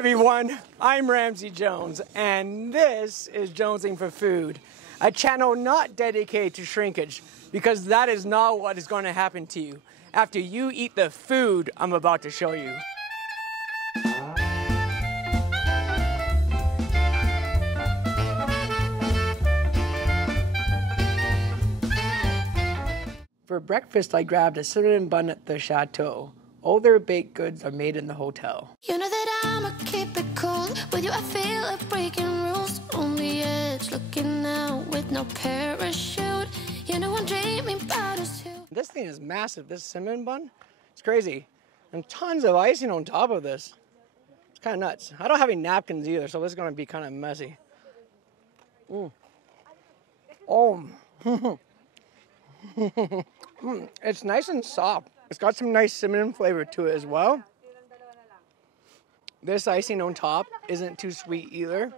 everyone, I'm Ramsey Jones, and this is Jonesing for Food, a channel not dedicated to shrinkage, because that is not what is going to happen to you after you eat the food I'm about to show you. For breakfast, I grabbed a cinnamon bun at the Chateau. All their baked goods are made in the hotel. You know that I'ma keep it cool. With you I feel like breaking rules. On the edge, looking out with no parachute. You know I'm dreaming about us too. This thing is massive, this cinnamon bun. It's crazy. And tons of icing on top of this. It's kind of nuts. I don't have any napkins either, so this is going to be kind of messy. Oh. It's nice and soft. It's got some nice cinnamon flavor to it as well. This icing on top isn't too sweet either.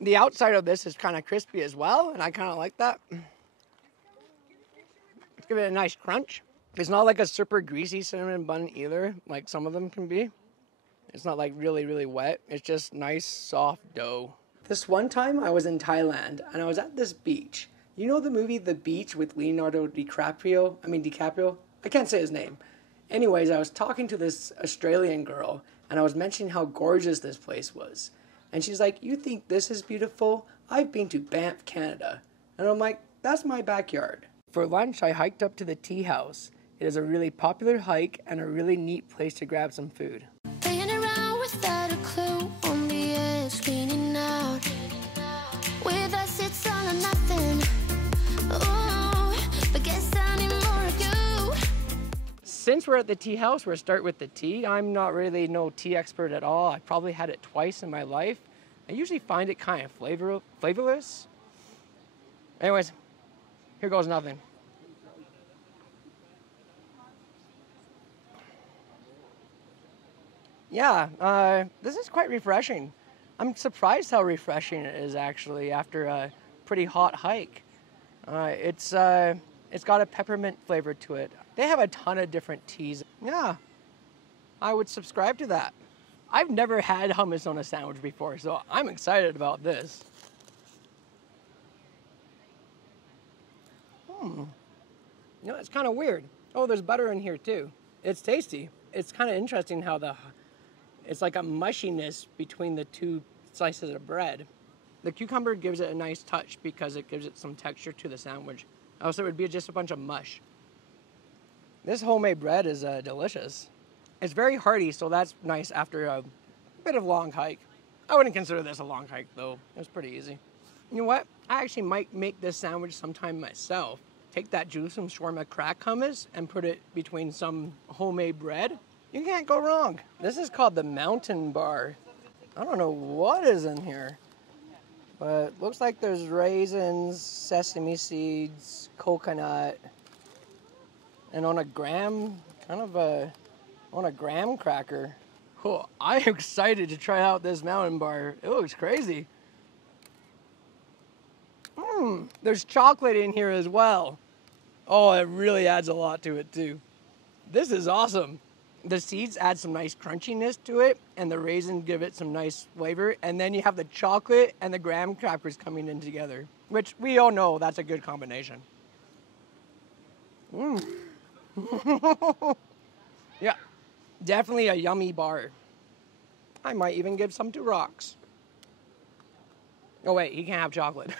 The outside of this is kind of crispy as well, and I kind of like that. Let's give it a nice crunch. It's not like a super greasy cinnamon bun either, like some of them can be. It's not like really, really wet. It's just nice, soft dough. This one time I was in Thailand, and I was at this beach. You know the movie The Beach with Leonardo DiCaprio? I can't say his name. Anyways, I was talking to this Australian girl, and I was mentioning how gorgeous this place was. And she's like, "You think this is beautiful? I've been to Banff, Canada." And I'm like, "That's my backyard." For lunch, I hiked up to the Tea House. It is a really popular hike and a really neat place to grab some food. Playing around without a clue. On the edge, cleaning out. With us, it's all or nothing. Ooh, but guess I need more of you. Since we're at the tea house, we'll start with the tea. I'm not really no tea expert at all. I probably had it twice in my life. I usually find it kind of flavorless. Anyways, here goes nothing. Yeah, this is quite refreshing. I'm surprised how refreshing it is actually after a pretty hot hike. It's got a peppermint flavor to it. They have a ton of different teas. Yeah, I would subscribe to that. I've never had hummus on a sandwich before, so I'm excited about this. You know, it's kind of weird. Oh, there's butter in here too. It's tasty. It's kind of interesting how it's like a mushiness between the two slices of bread. The cucumber gives it a nice touch because it gives it some texture to the sandwich. Also, it would be just a bunch of mush. This homemade bread is delicious. It's very hearty, so that's nice after a bit of long hike. I wouldn't consider this a long hike, though. It was pretty easy. You know what? I actually might make this sandwich sometime myself. Take that Jerusalem shawarma crack hummus and put it between some homemade bread. You can't go wrong. This is called the Mountain Bar. I don't know what is in here, but looks like there's raisins, sesame seeds, coconut, and on a graham cracker. Oh, I'm excited to try out this Mountain Bar. It looks crazy. There's chocolate in here as well. Oh, it really adds a lot to it too. This is awesome. The seeds add some nice crunchiness to it, and the raisins give it some nice flavor, and then you have the chocolate and the graham crackers coming in together, which we all know that's a good combination. Yeah, definitely a yummy bar. I might even give some to Rox. Oh wait, he can't have chocolate.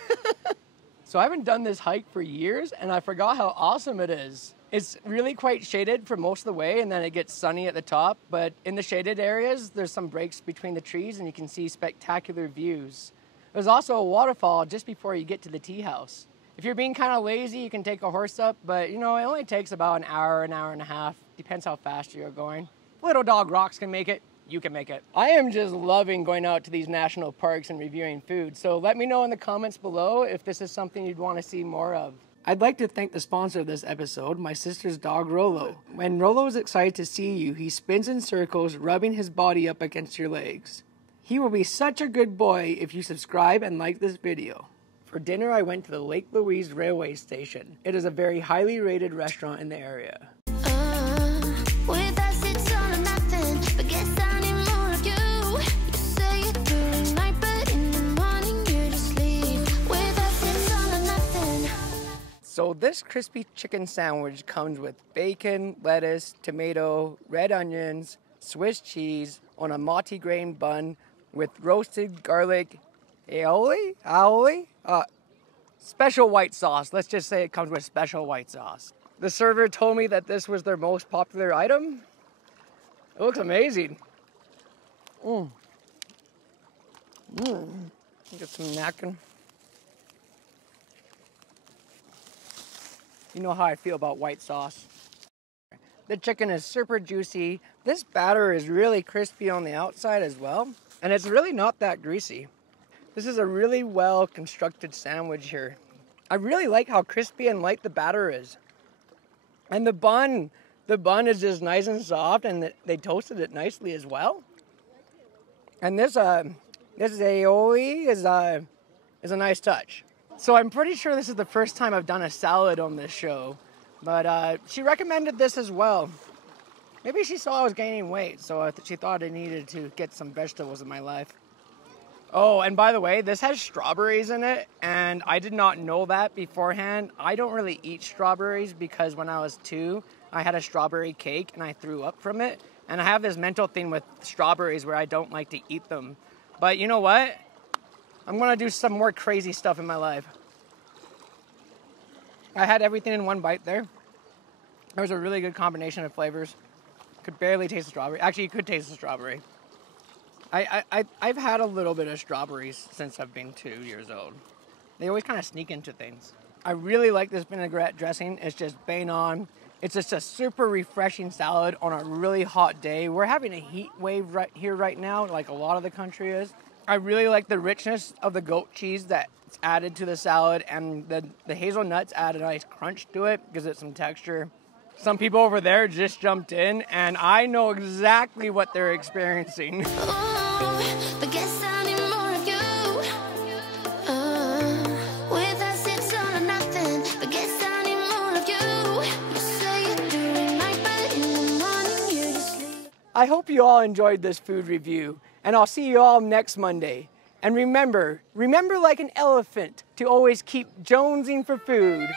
So I haven't done this hike for years, and I forgot how awesome it is. It's really quite shaded for most of the way, and then it gets sunny at the top. But in the shaded areas, there's some breaks between the trees, and you can see spectacular views. There's also a waterfall just before you get to the tea house. If you're being kind of lazy, you can take a horse up, but you know, it only takes about an hour and a half. Depends how fast you're going. Little dog Rox can make it. You can make it. I am just loving going out to these national parks and reviewing food. So let me know in the comments below if this is something you'd want to see more of. I'd like to thank the sponsor of this episode, my sister's dog, Rolo. When Rolo is excited to see you, he spins in circles, rubbing his body up against your legs. He will be such a good boy if you subscribe and like this video. For dinner, I went to the Lake Louise Railway Station. It is a very highly rated restaurant in the area. With us, it's all or nothing, but guess I need more of you. You say So this crispy chicken sandwich comes with bacon, lettuce, tomato, red onions, Swiss cheese on a multi-grain bun with roasted garlic aioli? Special white sauce. Let's just say it comes with special white sauce. The server told me that this was their most popular item. It looks amazing. Get some napkin. You know how I feel about white sauce. The chicken is super juicy. This batter is really crispy on the outside as well. And it's really not that greasy. This is a really well constructed sandwich here. I really like how crispy and light the batter is. And the bun is just nice and soft, and they toasted it nicely as well. And this aioli is a nice touch. So I'm pretty sure this is the first time I've done a salad on this show, but she recommended this as well. Maybe she saw I was gaining weight, so she thought I needed to get some vegetables in my life. Oh, and by the way, this has strawberries in it, and I did not know that beforehand. I don't really eat strawberries because when I was 2, I had a strawberry cake and I threw up from it. And I have this mental thing with strawberries where I don't like to eat them. But you know what? I'm gonna do some more crazy stuff in my life. I had everything in one bite there. There was a really good combination of flavors. Could barely taste the strawberry. Actually, you could taste the strawberry. I've had a little bit of strawberries since I've been 2 years old. They always kind of sneak into things. I really like this vinaigrette dressing. It's just bang on. It's just a super refreshing salad on a really hot day. We're having a heat wave right now, like a lot of the country is. I really like the richness of the goat cheese that's added to the salad, and the hazelnuts add a nice crunch to it, gives it some texture. Some people over there just jumped in, and I know exactly what they're experiencing. Oh, but guess I need more of you. With us it's all or nothing, but guess I need more of you. You say it during night, but in the morning you just sleep. I hope you all enjoyed this food review, and I'll see you all next Monday. And remember like an elephant, to always keep jonesing for food.